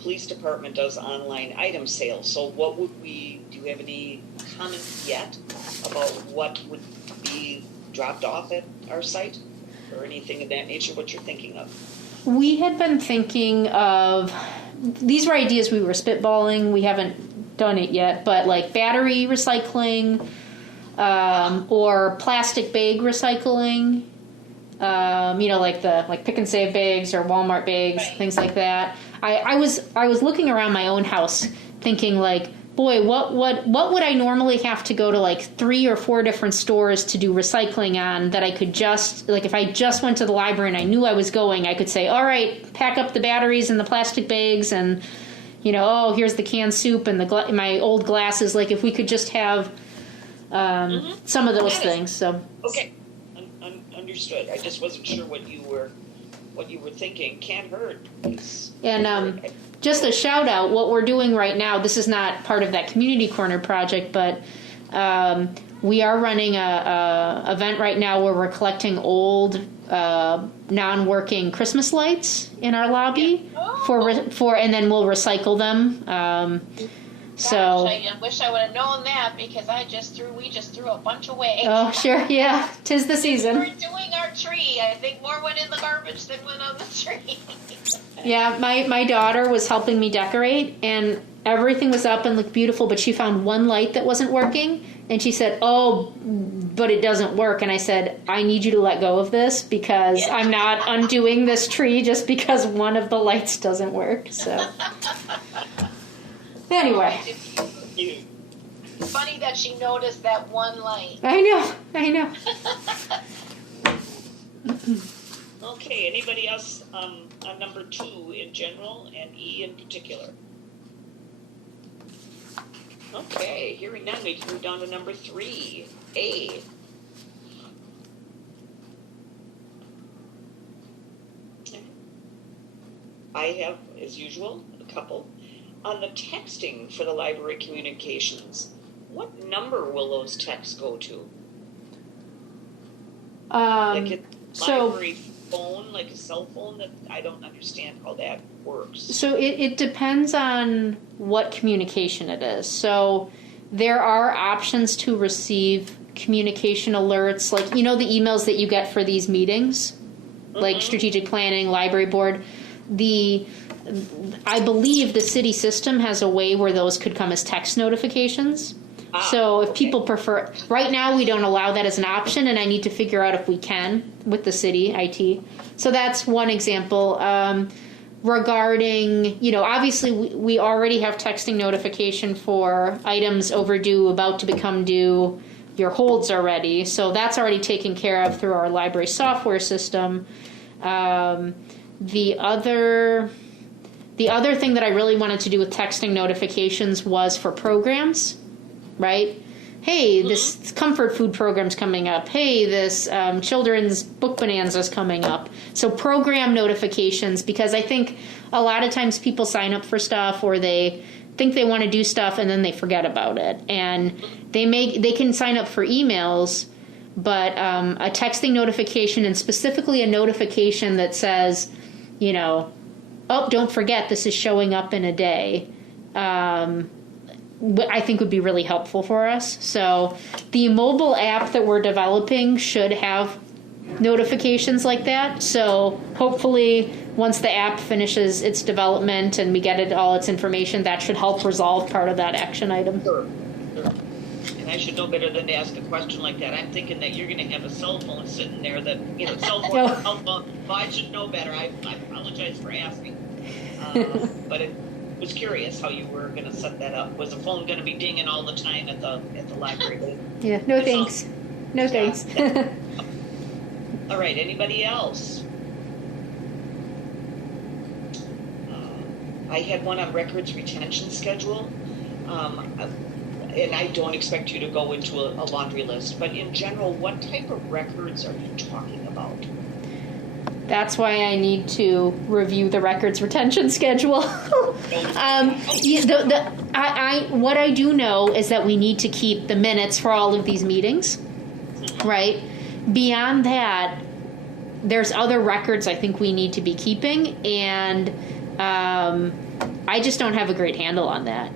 Police department does online item sales. So what would do you have any comments yet about what would be dropped off at our site or anything of that nature, what you're thinking of? We had been thinking of, these were ideas we were spitballing. We haven't done it yet, but like battery recycling, or plastic bag recycling, like pick and save bags or Walmart bags, right. Things like that. I was looking around my own house thinking like, boy, what would I normally have to go to like 3 or 4 different stores to do recycling on that I could just, like if I just went to the library and I knew I was going, I could say, all right, pack up the batteries and the plastic bags and here's the canned soup and my old glasses. Like if we could just have some of those things. So okay, understood. I just wasn't sure what you were thinking. Can't hurt. And just a shout out. What we're doing right now. This is not part of that community corner project, but we are running a event right now where we're collecting old non-working Christmas lights in our lobby for and then we'll recycle them. Gosh, I wish I would have known that because we just threw a bunch away. Oh, sure, yeah, 'tis the season. We're doing our tree. I think more went in the garbage than went on the tree. Yeah, my daughter was helping me decorate and everything was up and looked beautiful, but she found one light that wasn't working and she said, "Oh, but it doesn't work." And I said, "I need you to let go of this because I'm not undoing this tree just because one of the lights doesn't work." So anyway. It's funny that she noticed that one light. I know. Okay, anybody else on number 2 in general and E in particular? Okay, hearing none, we can move down to number 3, A. I have, as usual, a couple. On the texting for the library communications, what number will those texts go to? Like a So, library phone, like a cell phone, that I don't understand how that works. so it depends on what communication it is. So there are options to receive communication alerts, like, you know, the emails that you get for these meetings, like strategic planning, library board. I believe the city system has a way where those could come as text notifications. So if people prefer, right now we don't allow that as an option, and I need to figure out if we can with the city IT. So that's one example. Regarding, you know, obviously we already have texting notification for items overdue, about to become due, your holds are ready. So that's already taken care of through our library software system. The other thing that I really wanted to do with texting notifications was for programs, right? Hey, this comfort food program's coming up. Hey, this children's book bonanza's coming up. So program notifications, because I think a lot of times people sign up for stuff, or they think they want to do stuff and then they forget about it. And they can sign up for emails, but a texting notification, and specifically a notification that says, you know, oh, don't forget, this is showing up in a day, I think would be really helpful for us. So the mobile app that we're developing should have notifications like that. So hopefully once the app finishes its development and we get it all its information, that should help resolve part of that action item. Sure. And I should know better than to ask a question like that. I'm thinking that you're going to have a cell phone sitting there that, you know, cell phone. Well, I should know better. I apologize for asking. But it was curious how you were going to set that up. Was the phone going to be dinging all the time at the library? Yeah, no thanks. No thanks. All right, anybody else? I had one on records retention schedule. And I don't expect you to go into a laundry list, but in general, what type of records are you talking about? That's why I need to review the records retention schedule. What I do know is that we need to keep the minutes for all of these meetings, right? Beyond that, there's other records I think we need to be keeping, and I just don't have a great handle on that.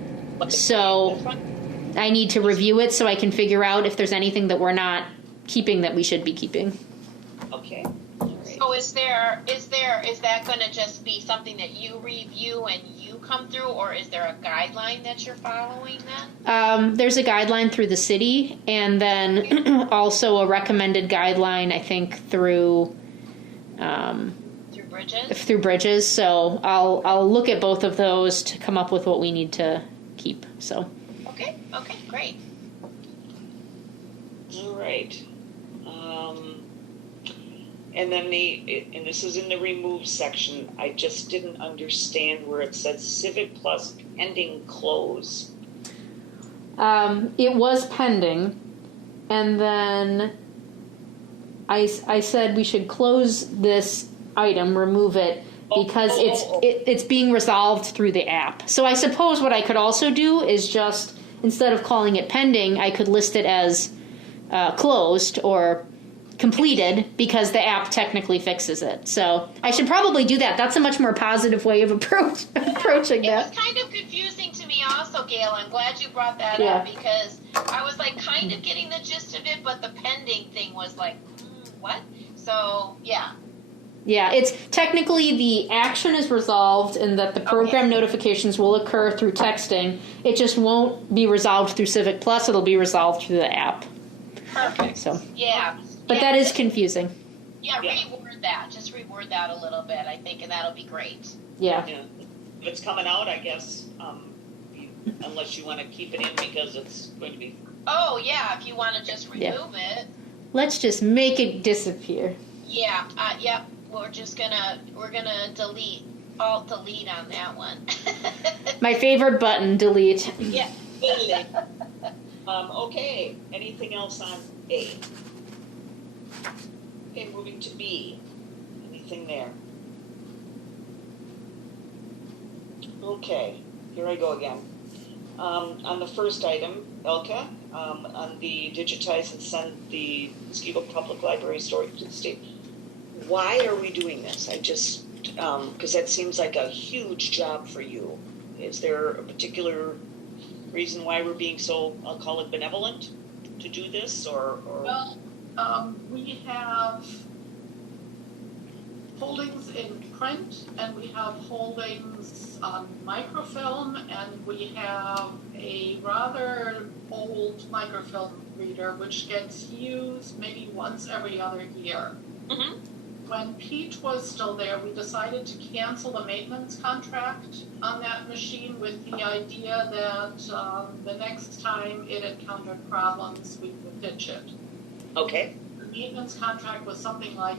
So I need to review it so I can figure out if there's anything that we're not keeping that we should be keeping. Okay. So is that going to just be something that you review and you come through, or is there a guideline that you're following then? There's a guideline through the city, and then also a recommended guideline, I think, through Bridges. Through Bridges. So I'll look at both of those to come up with what we need to keep. So. Okay, great. All right. And then and this is in the remove section, I just didn't understand where it says Civic Plus pending close. It was pending, and then I said we should close this item, remove it, because it's being resolved through the app. So I suppose what I could also do is just, instead of calling it pending, I could list it as closed or completed, because the app technically fixes it. So I should probably do that. That's a much more positive way of approaching that. It was kind of confusing to me also, Gail. I'm glad you brought that up, because I was like kind of getting the gist of it, but the pending thing was like, what? So, yeah. Yeah, it's technically the action is resolved, and that the program notifications will occur through texting. It just won't be resolved through Civic Plus. It'll be resolved through the app. Perfect. So. Yeah. But that is confusing. Yeah, reword that. Just reword that a little bit, I think, and that'll be great. Yeah. If it's coming out, I guess, unless you want to keep it in because it's going to be. Oh, yeah, if you want to just remove it. Let's just make it disappear. Yeah, yep. We're gonna alt-delete on that one. My favorite button, delete. Yeah. Okay, anything else on A? Okay, moving to B. Anything there? Okay, here I go again. On the first item, Elka, on the digitize and send the Muskego Public Library story to the state. Why are we doing this? I just, because that seems like a huge job for you. Is there a particular reason why we're being so, I'll call it benevolent, to do this, or? Well, we have holdings in print, and we have holdings on microfilm, and we have a rather old microfilm reader which gets used maybe once every other year. Mhm. When Pete was still there, we decided to cancel the maintenance contract on that machine with the idea that the next time it encountered problems, we would ditch it. Okay. The maintenance contract was something like,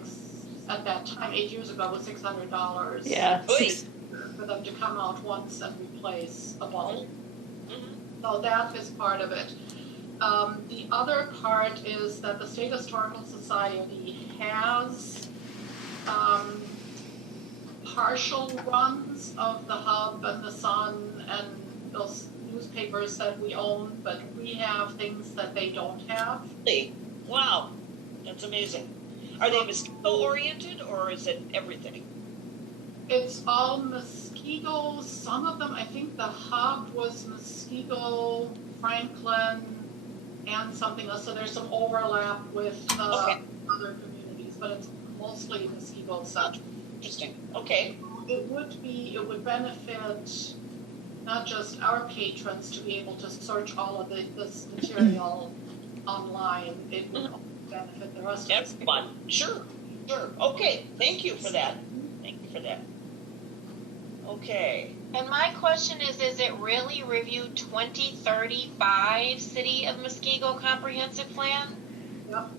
at that time, 8 years ago, was $600. Yeah. Oy. For them to come out once and replace a bulb. Mhm. So that is part of it. The other part is that the State Historical Society has partial runs of the Hub and the Sun and those newspapers that we own, but we have things that they don't have. Really? Wow, that's amazing. Are they Muskego oriented, or is it everything? It's all Muskego. Some of them, I think the Hub was Muskego, Franklin, and something else. So there's some overlap with Okay. other communities, but it's mostly Muskego central. Interesting. Okay. It would benefit not just our patrons to be able to search all of this material online. It would also benefit the rest of us. Everyone. Sure. Sure. Okay. Thank you for that. Thank you for that. Okay. And my question is it really Review 2035 City of Muskego Comprehensive Plan?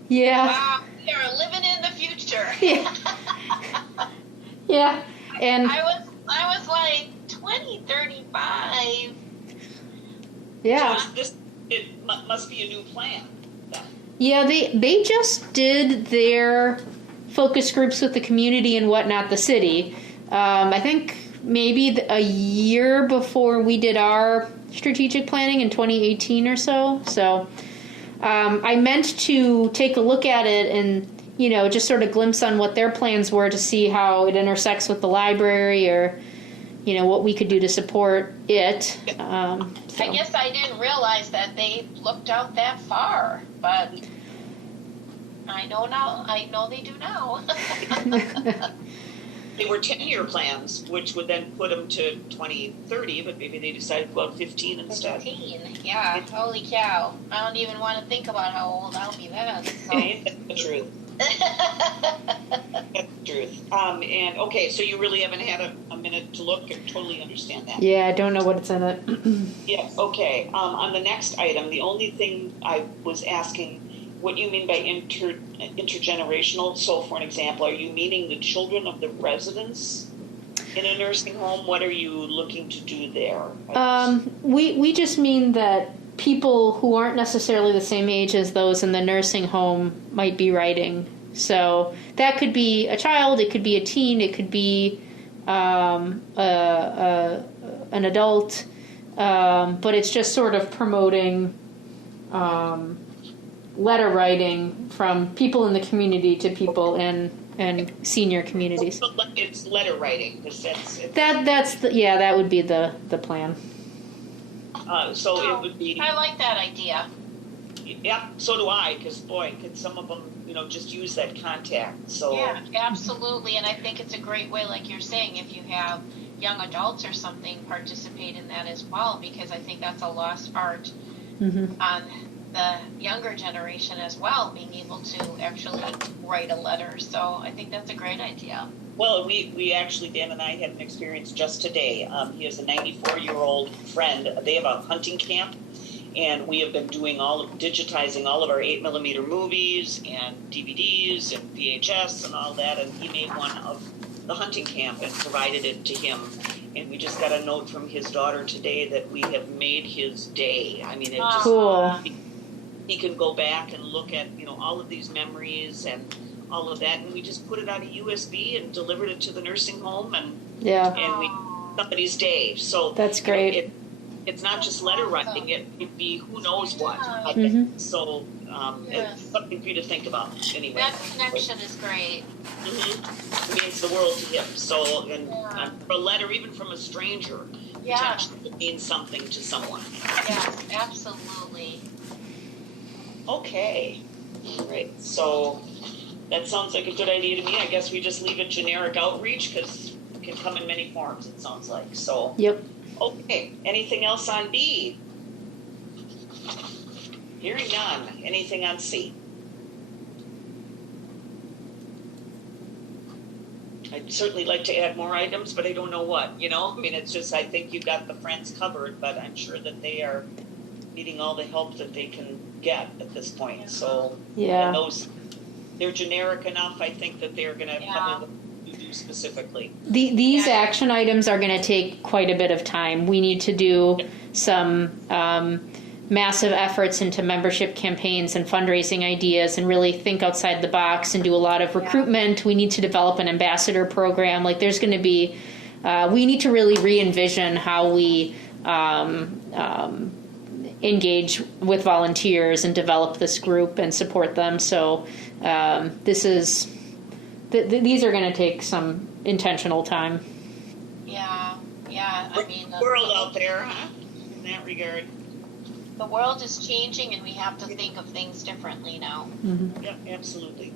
Yeah. Wow, we are living in the future. Yeah. And I was like 2035. yeah. So it must be a new plan. Then. Yeah, they just did their focus groups with the community and whatnot, the city. I think maybe a year before we did our strategic planning in 2018 or so. So I meant to take a look at it and, just sort of glimpse on what their plans were to see how it intersects with the library or, what we could do to support it. So. I guess I didn't realize that they looked out that far, but I know now. I know they do now. They were 10-year plans, which would then put them to 2030, but maybe they decided to go out 15 instead. 15, yeah. Holy cow. I don't even want to think about how old I'll be then. So. That's the truth. That's the truth. And okay, so you really haven't had a minute to look and totally understand that. Yeah, I don't know what's in it. Yeah, okay. On the next item, the only thing I was asking what you mean by intergenerational. So, for an example, are you meaning the children of the residents in a nursing home? What are you looking to do there? We just mean that people who aren't necessarily the same age as those in the nursing home might be writing. So that could be a child, it could be a teen, it could be an adult, but it's just sort of promoting letter writing from people in the community to people in senior communities. It's letter writing. That would be the plan. So it would be. I like that idea. Yeah, so do I. Because boy, could some of them, just use that contact. So Yeah, absolutely. And I think it's a great way, like you're saying, if you have young adults or something, participate in that as well, because I think that's a lost art on the younger generation as well, being able to actually write a letter. So I think that's a great idea. Well, we actually, Dan and I had an experience just today. He has a 94-year-old friend. They have a hunting camp, and we have been doing digitizing all of our 8mm movies and DVDs and VHS and all that, and he made one of the hunting camp and provided it to him. And we just got a note from his daughter today that we have made his day. I mean, it just Cool. He can go back and look at all of these memories and all of that, and we just put it on a USB and delivered it to the nursing home, and Yeah. we somebody's day. So That's great. it's not just letter writing, it'd be who knows what. I Mhm. think. So Yes. it's something for you to think about anyway. That connection is great. It means the world to him. So, and for a letter, even from a stranger, Yeah. potentially it means something to someone. Yes, absolutely. Okay. All right. So that sounds like a good idea to me. I guess we just leave it generic outreach because it can come in many forms, it sounds like. So, Yep. okay. Anything else on B? Hearing none. Anything on C? I'd certainly like to add more items, but I don't know what, I mean, it's just, I think you've got the friends covered, but I'm sure that they are needing all the help that they can get at this point. So, Yeah. and those, they're generic enough, I think that they're going to Yeah. cover what you do specifically. These Yeah. action items are going to take quite a bit of time. We need to do some massive efforts into membership campaigns and fundraising ideas and really think outside the box and do a lot of recruitment. We need to develop an ambassador program. Like there's going to be, we need to really re-envision how we engage with volunteers and develop this group and support them. So these are going to take some intentional time. Yeah. I mean, World out there, huh? In that regard. the world is changing and we have to think of things differently now. Mm-hmm. Yeah, absolutely.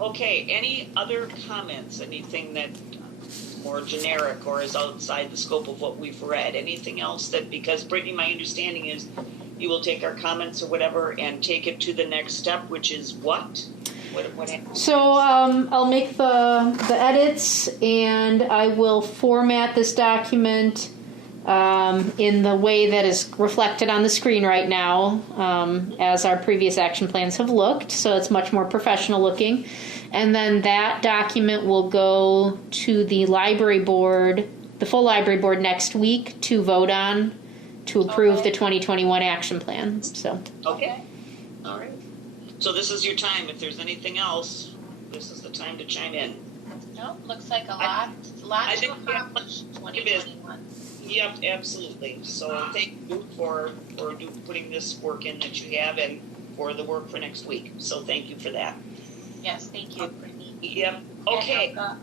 Okay, any other comments? Anything that more generic or is outside the scope of what we've read? Anything else that, because Brittany, my understanding is you will take our comments or whatever and take it to the next step, which is what? What happens? So I'll make the edits and I will format this document in the way that is reflected on the screen right now, as our previous action plans have looked. So it's much more professional looking. And then that document will go to the library board, the full library board next week to vote on, to approve the 2021 action plan. So. Okay. All right. So this is your time. If there's anything else, this is the time to chime in. No, looks like a lot I to think we have accomplish in it is. 2021. Yep, absolutely. So thank you for putting this work in that you have and for the work for next week. So thank you for that. Yes, thank you, Brittany. Yep. Okay. And Elka,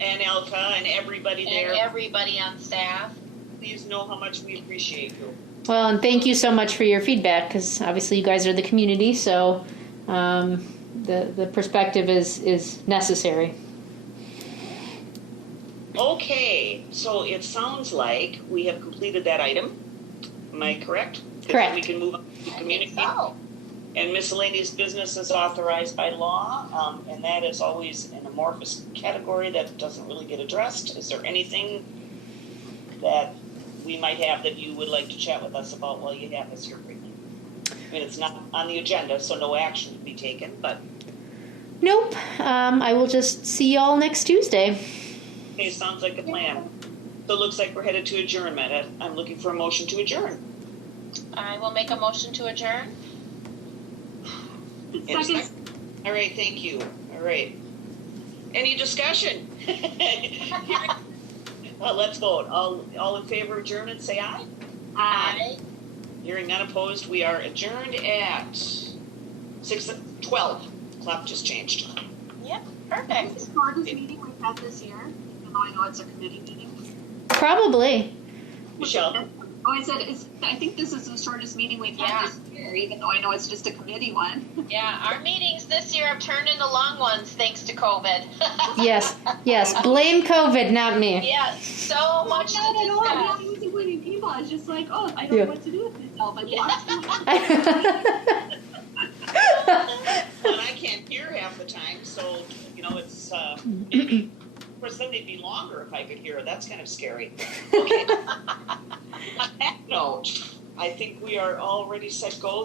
And Elka and everybody there, and everybody on staff. please know how much we appreciate you. Well, and thank you so much for your feedback, because obviously you guys are the community, so the perspective is necessary. Okay, so it sounds like we have completed that item. Am I correct? Correct. We can move on to I think communicate. so. And miscellaneous business is authorized by law, and that is always an amorphous category that doesn't really get addressed. Is there anything that we might have that you would like to chat with us about while you have us here, Brittany? I mean, it's not on the agenda, so no action to be taken, but Nope. I will just see y'all next Tuesday. okay, sounds like a plan. So it looks like we're headed to adjournment. I'm looking for a motion to adjourn. I will make a motion to adjourn. And a second? All right, thank you. All right. Any discussion? Well, let's vote. All in favor of adjournment, say aye. Aye. Hearing none opposed, we are adjourned at 6:12. Clock just changed. Yep, perfect. Is this the shortest meeting we've had this year? Even though I know it's a committee meeting. Probably. Michelle? Oh, I think this is the shortest meeting we've had this year, even though I know it's just a committee one. Yeah, our meetings this year have turned into long ones thanks to COVID. Yes. Blame COVID, not me. Yeah, so much Not to at all. I'm discuss. not even complaining people. I was just like, oh, I don't know what to do with myself. I watched And I can't hear half the time, so, it's, maybe, of course, then they'd be longer if I could hear. That's kind of scary. Okay. On that note, I think we are all ready, set, go.